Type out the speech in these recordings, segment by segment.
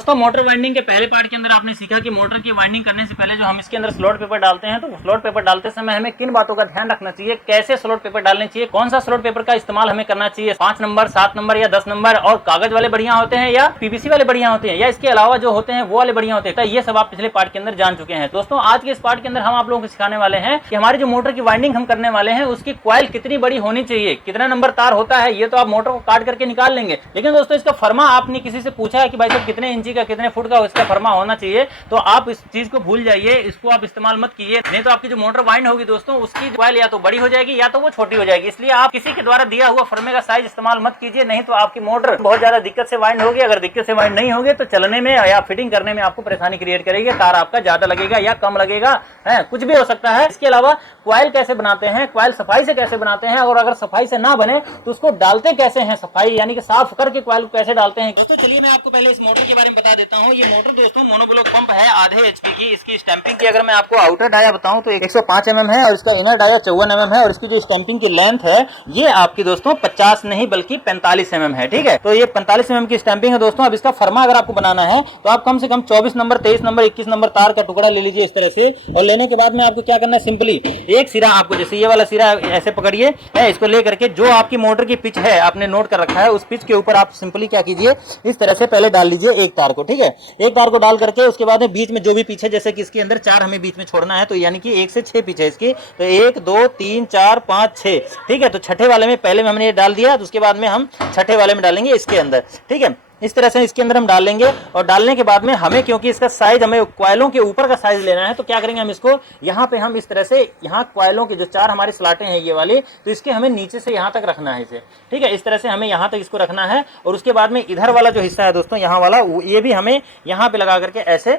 दोस्तों motor winding के पहले पार्ट के अंदर आपने सीखा कि मोटर की वाइंडिंग करने से पहले जो हम इसके अंदर स्लॉट पेपर डालते हैं, तो स्लॉट पेपर डालते समय हमें किन बातों का ध्यान रखना चाहिए, कैसे स्लॉट पेपर डालने चाहिए, कौन सा स्लॉट पेपर का इस्तेमाल हमें करना चाहिए, 5 नंबर, 7 नंबर या 10 नंबर, और कागज वाले बढ़िया होते हैं या पीवीसी वाले बढ़िया होते हैं, या इसके अलावा जो होते हैं वो वाले बढ़िया होते हैं। तो ये सब आप पिछले पार्ट के अंदर जान चुके हैं। दोस्तों आज के इस पार्ट के अंदर हम आप लोगों को सिखाने वाले हैं कि हमारी जो मोटर की वाइंडिंग हम करने वाले हैं उसकी कॉइल कितनी बड़ी होनी चाहिए, कितना नंबर तार होता है, ये तो आप मोटर को काट करके निकाल लेंगे, लेकिन दोस्तों इसका फर्मा आपने किसी से पूछा है कि भाई साहब कितने इंची का कितने फुट का इसका फर्मा होना चाहिए, तो आप इस चीज को भूल जाइए, इसको आप इस्तेमाल मत कीजिए, नहीं तो आपकी जो मोटर वाइंड होगी दोस्तों उसकी कॉइल या तो बड़ी हो जाएगी या तो वो छोटी हो जाएगी। इसलिए आप किसी के द्वारा दिया हुआ फर्मे का साइज इस्तेमाल मत कीजिए, नहीं तो आपकी मोटर बहुत ज्यादा दिक्कत से वाइंड होगी। अगर दिक्कत से वाइंड नहीं होगी तो चलने में या फिटिंग करने में आपको परेशानी क्रिएट करेगी, तार आपका ज्यादा लगेगा या कम लगेगा, है कुछ भी हो सकता है। इसके अलावा कॉइल कैसे बनाते हैं, कॉइल सफाई से कैसे बनाते हैं, और अगर सफाई से ना बने तो उसको डालते कैसे हैं, सफाई यानी कि साफ करके कॉइल को कैसे डालते हैं। दोस्तों चलिए मैं आपको पहले इस मोटर के बारे में बता देता हूं। ये मोटर दोस्तों मोनोब्लॉक पंप है, आधे एचपी की। इसकी स्टैंपिंग की अगर मैं आपको आउटर डाया बताऊं तो 105 mm है, और इसका इनर डाया 54 mm है, और इसकी जो स्टैंपिंग की लेंथ है ये आपकी दोस्तों 50 नहीं बल्कि 45 mm है। ठीक है, तो ये 45 mm की स्टैंपिंग है दोस्तों। अब इसका फर्मा अगर आपको बनाना है तो आप कम से कम 24 नंबर, 23 नंबर, 21 नंबर तार का टुकड़ा ले लीजिए इस तरह से, और लेने के बाद में आपको क्या करना है, सिंपली एक सिरा आपको जैसे ये वाला सिरा ऐसे पकड़िए है, इसको लेकर के जो आपकी मोटर की पिच है आपने नोट कर रखा है उस पिच के ऊपर आप सिंपली क्या कीजिए, इस तरह से पहले डाल लीजिए एक तार को। ठीक है, एक तार को डाल करके उसके बाद में बीच में जो भी पीछे, जैसे कि इसके अंदर 4 हमें बीच में छोड़ना है, तो यानी कि 1 से 6 पीछे इसकी, तो 1 2 3 4 5 6। ठीक है, तो छठे वाले में पहले में हमने ये डाल दिया, तो उसके बाद में हम छठे वाले में डालेंगे इसके अंदर। ठीक है, इस तरह से इसके अंदर हम डाल लेंगे, और डालने के बाद में हमें क्योंकि इसका साइज हमें कॉइलों के ऊपर का साइज लेना है, तो क्या करेंगे हम इसको यहाँ पे हम इस तरह से, यहाँ कॉइलों की जो 4 हमारी स्लाटें हैं ये वाली, तो इसके हमें नीचे से यहाँ तक रखना है इसे। ठीक है, इस तरह से हमें यहाँ तक इसको रखना है, और उसके बाद में इधर वाला जो हिस्सा है दोस्तों यहाँ वाला, ये भी हमें यहाँ पे लगा करके ऐसे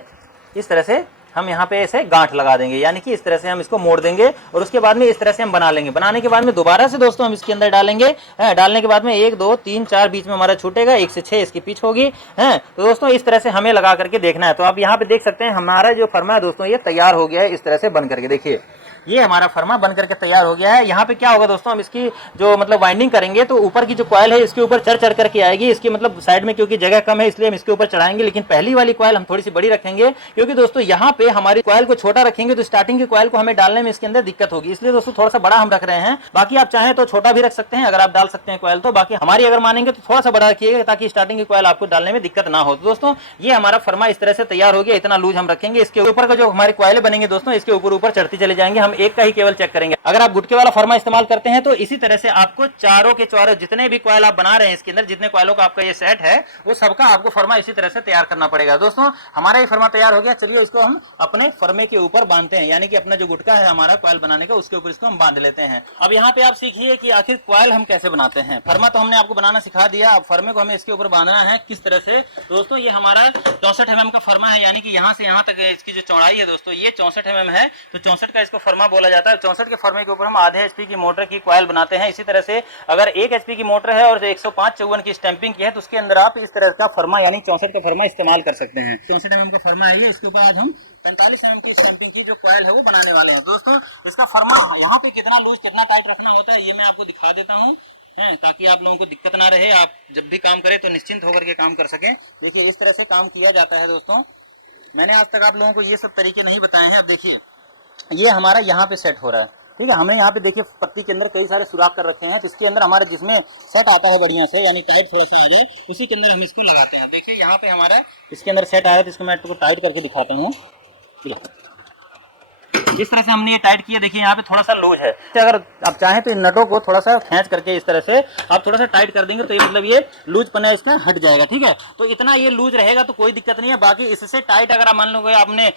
इस तरह से हम यहाँ पे ऐसे गांठ लगा देंगे, यानी कि इस तरह से हम इसको मोड़ देंगे, और उसके बाद में इस तरह से हम बना लेंगे। बनाने के बाद में दोबारा से दोस्तों हम इसके अंदर डालेंगे, डालने के बाद में 1 2 3 4 बीच में हमारा छूटेगा, 1 से 6 इसकी पिच होगी, है। तो दोस्तों इस तरह से हमें लगा करके देखना है। तो आप यहाँ पे देख सकते हैं हमारा जो फर्मा है दोस्तों ये तैयार हो गया है, इस तरह से बन करके देखिए, ये हमारा फर्मा बन करके तैयार हो गया है। यहाँ पे क्या होगा दोस्तों, हम इसकी जो मतलब वाइंडिंग करेंगे तो ऊपर की जो कॉइल है इसके ऊपर चढ़ चढ़ करके आएगी, इसकी मतलब साइड में क्योंकि जगह कम है इसलिए हम इसके ऊपर चढ़ाएंगे, लेकिन पहली वाली कॉइल हम थोड़ी सी बड़ी रखेंगे, क्योंकि दोस्तों यहाँ पे हमारी कॉइल को छोटा रखेंगे तो स्टार्टिंग की कॉइल को हमें डालने में इसके अंदर दिक्कत होगी, इसलिए दोस्तों थोड़ा सा बड़ा हम रख रहे हैं। बाकी आप चाहें तो छोटा भी रख सकते हैं अगर आप डाल सकते हैं कॉइल, तो बाकी हमारी अगर मानेंगे तो थोड़ा सा बड़ा रखिएगा ताकि स्टार्टिंग की कॉइल आपको डालने में दिक्कत ना हो। तो दोस्तों ये हमारा फर्मा इस तरह से तैयार हो गया, इतना लूज हम रखेंगे। इसके ऊपर का जो हमारी कॉइल बनेंगे दोस्तों इसके ऊपर ऊपर चढ़ती चले जाएंगे, हम एक का ही केवल चेक करेंगे। अगर आप गुटके वाला फर्मा इस्तेमाल करते हैं तो इसी तरह से आपको चारों के चारों जितने भी कॉइल आप बना रहे हैं इसके अंदर, जितने कॉइलों का आपका ये सेट है वो सबका आपको फर्मा इसी तरह से तैयार करना पड़ेगा। दोस्तों हमारा ये फर्मा तैयार हो गया, चलिए इसको हम अपने फर्मे के ऊपर बांधते हैं, यानी कि अपना जो गुटका है हमारा कॉइल बनाने का उसके ऊपर इसको हम बांध लेते हैं। अब यहाँ पे आप सीखिए कि आखिर कॉइल हम कैसे बनाते हैं। फर्मा तो हमने आपको बनाना सिखा दिया, अब फर्मे को हमें इसके ऊपर बांधना है किस तरह से। दोस्तों ये हमारा 64 mm का फर्मा है, यानी कि यहाँ से यहाँ तक इसकी जो चौड़ाई है दोस्तों ये 64 mm है, तो 64 का इसको फर्मा बोला जाता है। 64 के फर्मे के ऊपर हम आधे एचपी की मोटर की कॉइल बनाते हैं। इसी तरह से अगर 1 एचपी की मोटर है और 105/54 की स्टैंपिंग की है तो उसके अंदर आप इस तरह का फर्मा यानी 64 का फर्मा इस्तेमाल कर सकते हैं। 64 mm का फर्मा है ये, इसके ऊपर आज हम 45 mm की स्टैंपिंग की जो कॉइल है वो बनाने वाले हैं। दोस्तों इसका फर्मा यहाँ पे कितना लूज कितना टाइट रखना होता है ये मैं आपको दिखा देता हूँ, ताकि आप लोगों को दिक्कत ना रहे, आप जब भी काम करें तो निश्चिंत होकर के काम कर सकें। देखिए इस तरह से काम किया जाता है दोस्तों, मैंने आज तक आप लोगों को ये सब तरीके नहीं बताए हैं। अब देखिए ये हमारा यहाँ पे सेट हो रहा है, ठीक है, हमें यहाँ पे देखिए पत्ती के अंदर कई सारे सुराख कर रखे हैं, तो इसके अंदर हमारे जिसमें सेट आता है बढ़िया से, यानी टाइट थोड़ा सा आ जाए उसी के अंदर हम इसको लगाते हैं। देखिए यहाँ पे हमारा इसके अंदर सेट आया, तो इसको मैं आपको टाइट करके दिखाता हूँ। जिस तरह से हमने ये टाइट किया, देखिए यहाँ पे थोड़ा सा लूज है, अगर आप चाहें तो इन नटों को थोड़ा सा खींच करके इस तरह से आप थोड़ा सा टाइट कर देंगे तो ये मतलब ये लूज पना इसका हट जाएगा। ठीक है, तो इतना ये लूज रहेगा तो कोई दिक्कत नहीं है। बाकी इससे टाइट अगर आप मान लो आपने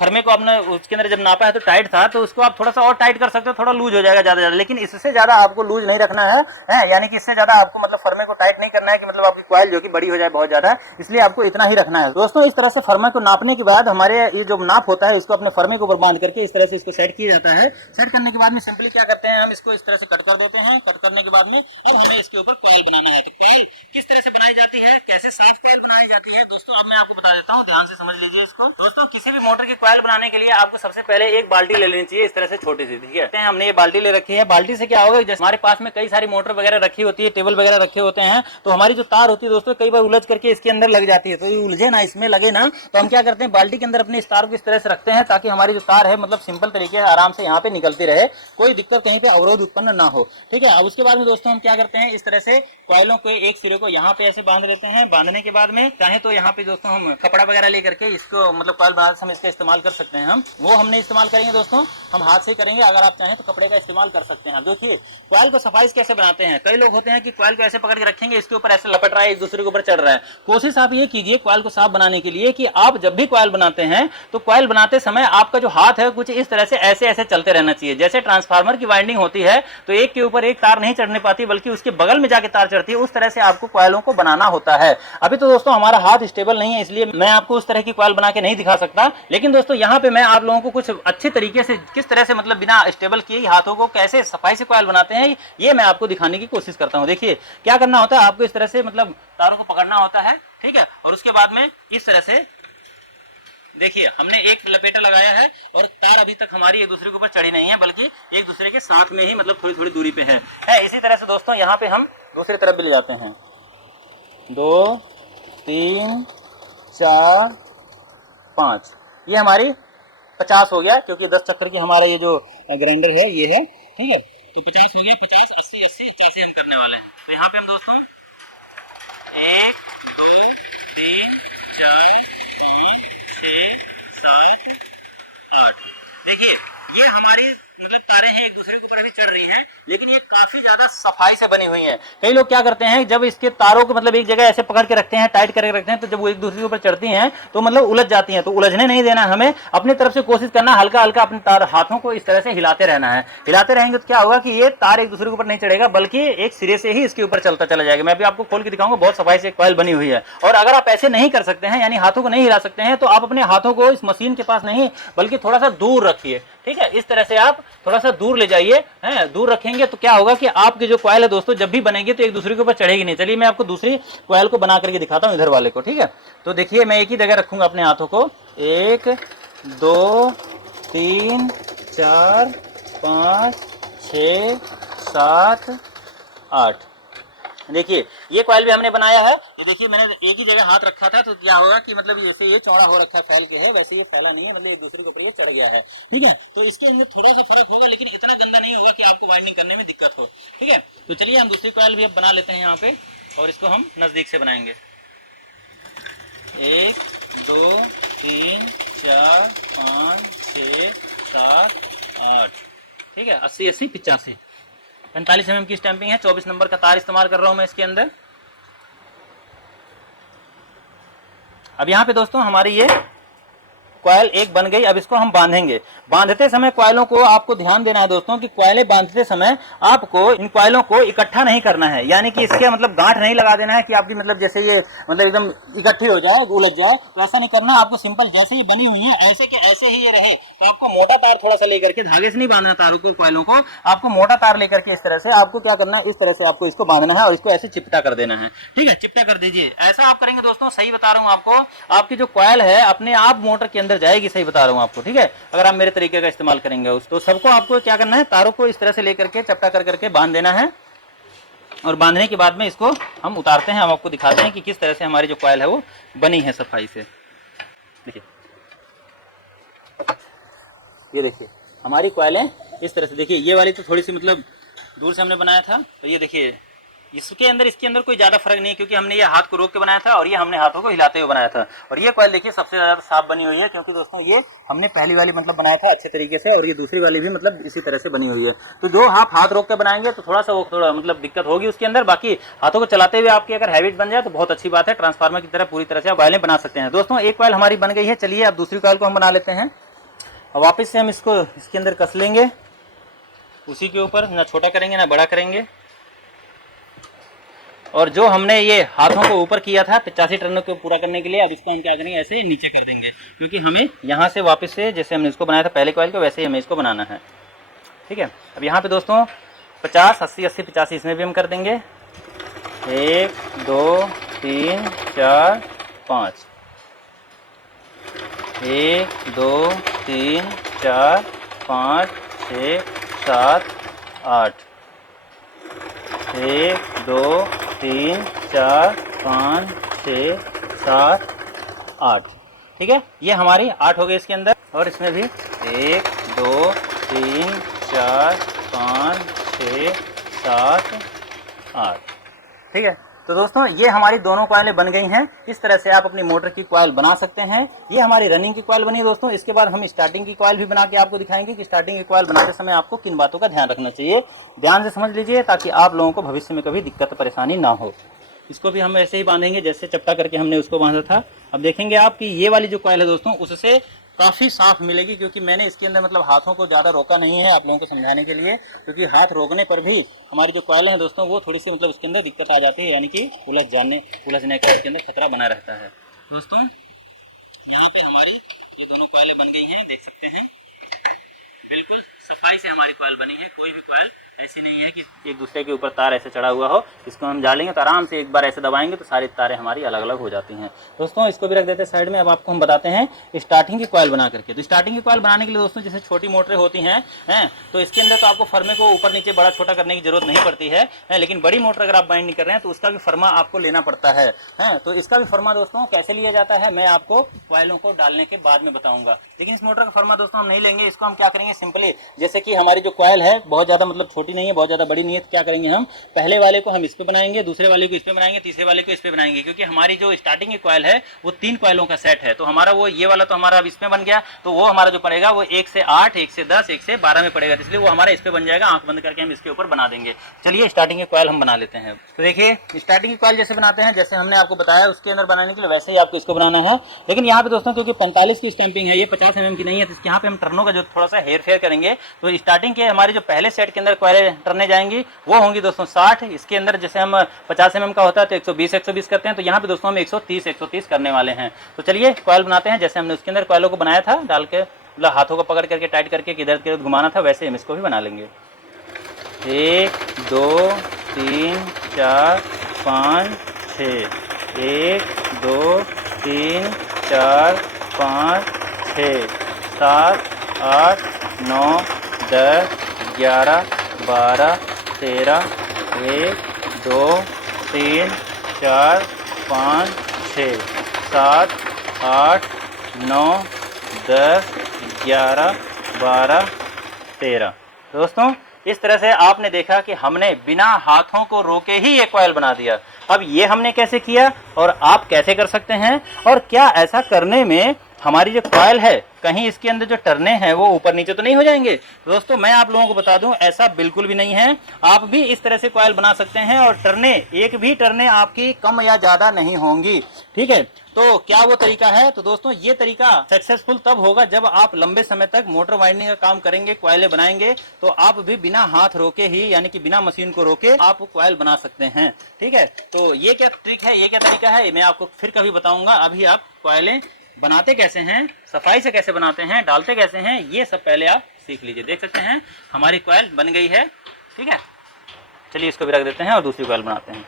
फर्मे को आपने उसके अंदर जब नापा है तो टाइट था, तो उसको आप थोड़ा सा और टाइट कर सकते हो, थोड़ा लूज हो जाएगा ज्यादा, लेकिन इससे ज्यादा आपको लूज नहीं रखना है, यानी कि इससे ज्यादा आपको मतलब फर्मे को टाइट नहीं करना है कि मतलब आपकी कॉइल जो कि बड़ी हो जाए बहुत ज्यादा, इसलिए आपको इतना ही रखना है। दोस्तों इस तरह से फर्मे को नापने के बाद हमारे ये जो नाप होता है इसको अपने फर्मे के ऊपर बांध करके इस तरह से इसको सेट किया जाता है। सेट करने के बाद में सिंपली क्या करते हैं, हम इसको इस तरह से कट कर देते हैं। कट करने के बाद में अब हमें इसके ऊपर कॉइल बनाना है। तो कॉइल किस तरह से बनाई जाती है, कैसे साफ कॉइल बनाई जाती है दोस्तों अब मैं आपको बता देता हूँ, ध्यान से समझ लीजिए इसको। दोस्तों किसी भी मोटर की कॉइल बनाने के लिए आपको सबसे पहले एक बाल्टी ले लेनी चाहिए, इस तरह से छोटी सी। ठीक है, हमने ये बाल्टी ले रखी है। बाल्टी से क्या होगा, जैसे हमारे पास में कई सारी मोटर वगैरह रखी होती है, टेबल वगैरह रखे होते हैं तो हमारी जो तार होती है दोस्तों कई बार उलझ करके इसके अंदर लग जाती है। तो ये उलझे ना, इसमें लगे ना, तो हम क्या करते हैं बाल्टी के अंदर अपने इस तार को इस तरह से रखते हैं ताकि हमारी जो तार है मतलब सिंपल तरीके से आराम से यहाँ पे निकलती रहे, कोई दिक्कत कहीं पे अवरोध उत्पन्न ना हो। ठीक है, अब उसके बाद में दोस्तों हम क्या करते हैं, इस तरह से कॉइलों के एक सिरे को यहाँ पे ऐसे बांध लेते हैं। बांधने के बाद में चाहे तो यहाँ पे दोस्तों हम कपड़ा वगैरह लेकर के इसको मतलब कॉइल बनाते समय इसका इस्तेमाल कर सकते हैं। हम वो हमने इस्तेमाल करेंगे दोस्तों, हम हाथ से करेंगे। अगर आप चाहें तो कपड़े का इस्तेमाल कर सकते हैं। देखिए कॉइल को सफाई कैसे बनाते हैं, कई लोग होते हैं कि कॉइल को ऐसे पकड़ के रखेंगे, इसके ऊपर ऐसे लपट रहा है, एक दूसरे के ऊपर चढ़ रहा है। कोशिश आप ये कीजिए कॉइल को साफ बनाने के लिए कि आप जब भी कॉइल बनाते हैं तो कॉइल बनाते समय आपका जो हाथ है कुछ इस तरह से ऐसे ऐसे चलते रहना चाहिए। जैसे ट्रांसफार्मर की वाइंडिंग होती है तो एक के ऊपर एक तार नहीं चढ़ने पाती बल्कि उसके बगल में जाके तार चढ़ती है, उस तरह से आपको कॉइलों को बनाना होता है। अभी तो दोस्तों हमारा हाथ स्टेबल नहीं है इसलिए मैं आपको उस तरह की कॉइल बना के नहीं दिखा सकता, लेकिन दोस्तों यहाँ पे मैं आप लोगों को कुछ अच्छे तरीके से किस तरह से मतलब बिना स्टेबल किए हाथों को कैसे सफाई से कॉइल बनाते हैं ये मैं आपको दिखाने की कोशिश करता हूँ। देखिए क्या करना होता है, आपको इस तरह से मतलब तारों को पकड़ना होता है, ठीक है, और उसके बाद में इस तरह से देखिए हमने एक लपेटा लगाया है और तार अभी तक हमारी एक दूसरे के ऊपर चढ़ी नहीं है बल्कि एक दूसरे के साथ में ही मतलब थोड़ी थोड़ी दूरी पे है। इसी तरह से दोस्तों यहाँ पे हम दूसरी तरफ भी ले जाते हैं। 2 3 4 5 ये हमारी 50 हो गया क्योंकि 10 चक्कर की हमारा ये जो ग्राइंडर है ये है, ठीक है, तो 50 हो गया। 50 80 80 85 हम करने वाले हैं। तो यहाँ पे हम दोस्तों 1 2 3 4 5 6 7 8 देखिए ये हमारी मतलब तारें हैं एक दूसरे के ऊपर अभी चढ़ रही हैं, लेकिन ये काफी ज्यादा सफाई से बनी हुई है। कई लोग क्या करते हैं जब इसके तारों को मतलब एक जगह ऐसे पकड़ के रखते हैं, टाइट करके रखते हैं, तो जब वो एक दूसरे के ऊपर चढ़ती हैं तो मतलब उलझ जाती हैं। तो उलझने नहीं देना, हमें अपनी तरफ से कोशिश करना, हल्का हल्का अपने तार हाथों को इस तरह से हिलाते रहना है। हिलाते रहेंगे तो क्या होगा कि ये तार एक दूसरे के ऊपर नहीं चढ़ेगा बल्कि एक सिरे से ही इसके ऊपर चलता चला जाएगा। मैं अभी आपको खोल के दिखाऊंगा, बहुत सफाई से कॉइल बनी हुई है। और अगर आप ऐसे नहीं कर सकते हैं यानी हाथों को नहीं हिला सकते हैं तो आप अपने हाथों को इस मशीन के पास नहीं बल्कि थोड़ा सा दूर रखिए, ठीक है, इस तरह से आप थोड़ा सा दूर ले जाइए। दूर रखेंगे तो क्या होगा कि आपकी जो कॉइल है दोस्तों जब भी बनेगी तो एक दूसरे के ऊपर चढ़ेगी नहीं। चलिए मैं आपको दूसरी कॉइल को बना करके दिखाता हूँ इधर वाले को, ठीक है। तो देखिए मैं एक ही जगह रखूंगा अपने हाथों को, 1 2 3 4 5 6 7 8। देखिए ये कॉइल भी हमने बनाया है। ये देखिए मैंने एक ही जगह हाथ रखा था तो क्या होगा कि मतलब जैसे ये चौड़ा हो रखा है फैल के है, वैसे ये फैला नहीं है, मतलब एक दूसरे के ऊपर ये चढ़ गया है, ठीक है। तो इसके अंदर थोड़ा सा फर्क होगा लेकिन इतना गंदा नहीं होगा कि आपको वाइंडिंग करने में दिक्कत हो, ठीक है। तो चलिए हम दूसरी कॉइल भी अब बना लेते हैं यहाँ पे और इसको हम नजदीक से बनाएंगे। 1 2 3 4 5 6 7 8, ठीक है, 80 80 85 45 mm की स्टैंपिंग है। 24 नंबर का तार इस्तेमाल कर रहा हूं मैं इसके अंदर। अब यहाँ पे दोस्तों हमारी ये कॉइल एक बन गई। अब इसको हम बांधेंगे। बांधते समय कॉइलों को आपको ध्यान देना है दोस्तों कि कॉइलें बांधते समय आपको इन कॉइलों को इकट्ठा नहीं करना है, यानी कि इसके मतलब गांठ नहीं लगा देना है कि आपकी मतलब जैसे ये मतलब एकदम इकट्ठी हो जाए, उलझ जाए, तो ऐसा नहीं करना। आपको सिंपल जैसे ये बनी हुई है ऐसे के ऐसे ही ये रहे। तो आपको मोटा तार थोड़ा सा लेकर के, धागे से नहीं बांधना तारों को, कॉइलों को आपको मोटा तार लेकर के इस तरह से आपको क्या करना है, इस तरह से आपको इसको बांधना है और इसको ऐसे चिपटा कर देना है, ठीक है, चिपटा कर दीजिए। ऐसा आप करेंगे दोस्तों, सही बता रहा हूँ आपको, आपकी जो कॉइल है अपने आप मोटर के अंदर जाएगी, सही बता रहा हूँ आपको, ठीक है। अगर आप मेरे तरीके का इस्तेमाल करेंगे तो सबको आपको क्या करना है, तारों को इस तरह से लेकर के चपटा कर करके बांध देना है। और बांधने के बाद में इसको हम उतारते हैं, हम आपको दिखाते हैं कि किस तरह से हमारी जो कॉइल है वो बनी है सफाई से। देखिए ये देखिए हमारी कॉइलें इस तरह से, देखिए ये वाली तो थोड़ी सी मतलब दूर से हमने बनाया था, और ये देखिए इसके अंदर कोई ज़्यादा फर्क नहीं है क्योंकि हमने ये हाथ को रोक के बनाया था और ये हमने हाथों को हिलाते हुए बनाया था। और ये कॉइल देखिए सबसे ज़्यादा साफ बनी हुई है क्योंकि दोस्तों ये हमने पहली वाली मतलब बनाया था अच्छे तरीके से, और ये दूसरी वाली भी मतलब इसी तरह से बनी हुई है। तो जो आप हाथ रोक के बनाएंगे तो थोड़ा सा वो थोड़ा मतलब दिक्कत होगी उसके अंदर। बाकी हाथों को चलाते हुए आपकी अगर हैबिट बन जाए तो बहुत अच्छी बात है, ट्रांसफार्मर की तरह पूरी तरह से आप कॉइलें बना सकते हैं। दोस्तों एक कॉइल हमारी बन गई है, चलिए अब दूसरी कॉइल को हम बना लेते हैं। और वापस से हम इसको इसके अंदर कस लेंगे, उसी के ऊपर ना छोटा करेंगे ना बड़ा करेंगे। और जो हमने ये हाथों को ऊपर किया था 85 टर्नों को पूरा करने के लिए, अब इसको हम क्या करेंगे, ऐसे नीचे कर देंगे क्योंकि हमें यहाँ से वापस से जैसे हमने इसको बनाया था पहले कॉइल को वैसे ही हमें इसको बनाना है, ठीक है। अब यहाँ पे दोस्तों 50 80 80 85 इसमें भी हम कर देंगे। 1 2 3 4 5, 1 2 3 4 5 6 7 8, 1 2 3 4 5 6 7 8। ठीक है, ये हमारी 8 हो गई इसके अंदर। और इसमें भी 1 2 3 4 5 6 7 8। ठीक है, तो दोस्तों ये हमारी दोनों कॉइलें बन गई हैं। इस तरह से आप अपनी मोटर की कॉइल बना सकते हैं। ये हमारी रनिंग की कॉइल बनी है दोस्तों। इसके बाद हम स्टार्टिंग की कॉइल भी बना के आपको दिखाएंगे कि स्टार्टिंग की कॉइल बनाते समय आपको किन बातों का ध्यान रखना चाहिए। ध्यान से समझ लीजिए ताकि आप लोगों को भविष्य में कभी दिक्कत परेशानी ना हो। इसको भी हम ऐसे ही बांधेंगे जैसे चपटा करके हमने उसको बांधा था। अब देखेंगे आप कि ये वाली जो कॉइल है दोस्तों उससे काफ़ी साफ मिलेगी, क्योंकि मैंने इसके अंदर मतलब हाथों को ज़्यादा रोका नहीं है आप लोगों को समझाने के लिए, क्योंकि हाथ रोकने पर भी हमारी जो कॉइल है दोस्तों वो थोड़ी सी मतलब उसके अंदर दिक्कत आ जाती है, यानी कि उलझने का इसके अंदर खतरा बना रहता है। दोस्तों यहाँ पे हमारी ये दोनों कॉइलें बन गई हैं, देख सकते हैं बिल्कुल सफाई से हमारी कॉइल बनी है। कोई भी कॉइल ऐसी नहीं है कि एक दूसरे के ऊपर तार ऐसे चढ़ा हुआ हो। इसको हम डालेंगे तो आराम से एक बार ऐसे दबाएंगे तो सारी तारें हमारी अलग अलग हो जाती हैं। दोस्तों इसको भी रख देते हैं साइड में। अब आपको हम बताते हैं स्टार्टिंग की कॉइल बना करके। तो स्टार्टिंग की कॉइल बनाने के लिए दोस्तों जैसे छोटी मोटरें होती हैं तो इसके अंदर तो आपको फर्मे को ऊपर नीचे बड़ा छोटा करने की जरूरत नहीं पड़ती है, लेकिन बड़ी मोटर अगर आप बाइंडिंग कर रहे हैं तो उसका भी फर्मा आपको लेना पड़ता है। तो इसका भी फर्मा दोस्तों कैसे लिया जाता है मैं आपको कॉइलों को डालने के बाद में बताऊंगा। लेकिन इस मोटर का फर्मा दोस्तों हम नहीं लेंगे। इसको हम क्या करेंगे, सिंपली जैसे कि हमारी जो कॉइल है बहुत ज्यादा मतलब छोटी नहीं है, बहुत ज्यादा बड़ी नहीं है, तो क्या करेंगे हम पहले वाले को हम इस पे बनाएंगे, दूसरे वाले को इस पे बनाएंगे, तीसरे वाले को इस पे बनाएंगे, क्योंकि हमारी जो स्टार्टिंग की कॉइल है वो 3 कॉइलों का सेट है। तो हमारा वो ये वाला तो हमारा अब इसमें बन गया, तो वो हमारा जो पड़ेगा वो 1 से 8, 1 से 10, 1 से 12 में पड़ेगा, इसलिए वो हमारा इस पे बन जाएगा। आंख बंद करके हम इसके ऊपर बना देंगे। चलिए स्टार्टिंग की कॉइल हम बना लेते हैं। तो देखिए स्टार्टिंग की कॉइल जैसे बनाते हैं, जैसे हमने आपको बताया उसके अंदर बनाने के लिए वैसे ही आपको इसको बनाना है। लेकिन यहाँ पे दोस्तों क्योंकि 45 की स्टैंपिंग है, ये 50 mm की नहीं है, तो यहाँ पे हम टर्नों का जो थोड़ा सा हेर फेर करेंगे। तो स्टार्टिंग के हमारे जो पहले सेट के अंदर कॉइलें टर्ने जाएंगी वो होंगी दोस्तों 60। इसके अंदर जैसे हम 50 mm का होता है तो 120 करते हैं, तो यहाँ पे दोस्तों हम 130 करने वाले हैं। तो चलिए कॉइल बनाते हैं। जैसे हमने उसके अंदर कॉइलों को बनाया था डाल के, मतलब हाथों को पकड़ करके टाइट करके किधर किधर घुमाना था, वैसे हम इसको भी बना लेंगे। 1 2 3 4 5 6 1 2 3 4 5 6 7 8 9 10 11 12 13 1 2 3 4 5 6 7 8 9 10 11 12 13। दोस्तों इस तरह से आपने देखा कि हमने बिना हाथों को रोके ही ये कॉइल बना दिया। अब ये हमने कैसे किया और आप कैसे कर सकते हैं, और क्या ऐसा करने में हमारी जो कॉइल है कहीं इसके अंदर जो टर्ने हैं वो ऊपर नीचे तो नहीं हो जाएंगे? दोस्तों मैं आप लोगों को बता दूं ऐसा बिल्कुल भी नहीं है। आप भी इस तरह से कॉइल बना सकते हैं और टर्ने एक भी टर्ने आपकी कम या ज्यादा नहीं होंगी। ठीक है, तो क्या वो तरीका है? तो दोस्तों ये तरीका सक्सेसफुल तब होगा जब आप लंबे समय तक मोटर वाइंडिंग का काम करेंगे, कॉइलें बनाएंगे, तो आप भी बिना हाथ रोके ही यानी कि बिना मशीन को रोके आप कॉइल बना सकते हैं। ठीक है, तो ये क्या ट्रिक है, ये क्या तरीका है, मैं आपको फिर कभी बताऊंगा। अभी आप कॉइलें बनाते कैसे हैं, सफाई से कैसे बनाते हैं, डालते कैसे हैं, ये सब पहले आप सीख लीजिए। देख सकते हैं हमारी कॉइल बन गई है। ठीक है, चलिए इसको भी रख देते हैं और दूसरी कॉइल बनाते हैं।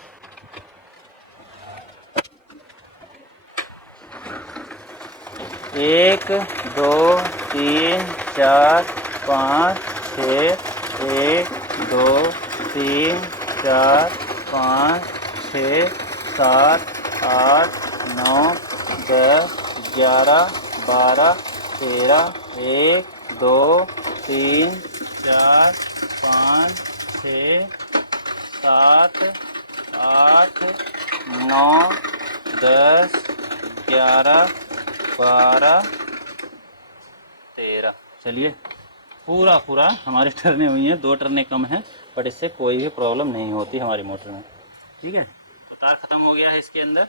1 2 3 4 5 6 1 2 3 4 5 6 7 8 9 10 11 12 13 1 2 3 4 5 6 7 8 9 10 11 12 13। चलिए पूरा हमारी टर्नें हुई हैं, 2 टर्नें कम हैं, बट इससे कोई भी प्रॉब्लम नहीं होती हमारी मोटर में। ठीक है, तो तार खत्म हो गया है, इसके अंदर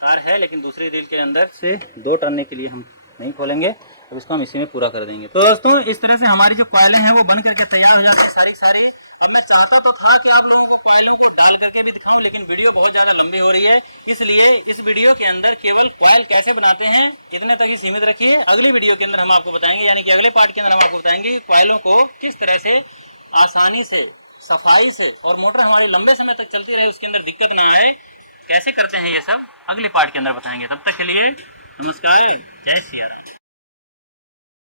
तार है लेकिन दूसरी रील के अंदर से 2 टर्ने के लिए हम नहीं खोलेंगे। अब इसको हम इसी में पूरा कर देंगे। तो दोस्तों इस तरह से हमारी जो कॉइलें हैं वो बन करके तैयार हो जाती है सारी। अब मैं चाहता तो था कि आप लोगों को कॉइलों को डाल करके भी दिखाऊं, लेकिन वीडियो बहुत ज़्यादा लंबी हो रही है, इसलिए इस वीडियो के अंदर केवल कॉइल कैसे बनाते हैं इतने तक ही सीमित रखिए। अगली वीडियो के अंदर हम आपको बताएंगे, यानी कि अगले पार्ट के अंदर हम आपको बताएंगे कि कॉइलों को किस तरह से आसानी से, सफाई से और मोटर हमारी लंबे समय तक चलती रहे, उसके अंदर दिक्कत ना आए, कैसे करते हैं ये सब अगले पार्ट के अंदर बताएंगे। तब तक के लिए नमस्कार, जय सिया राम।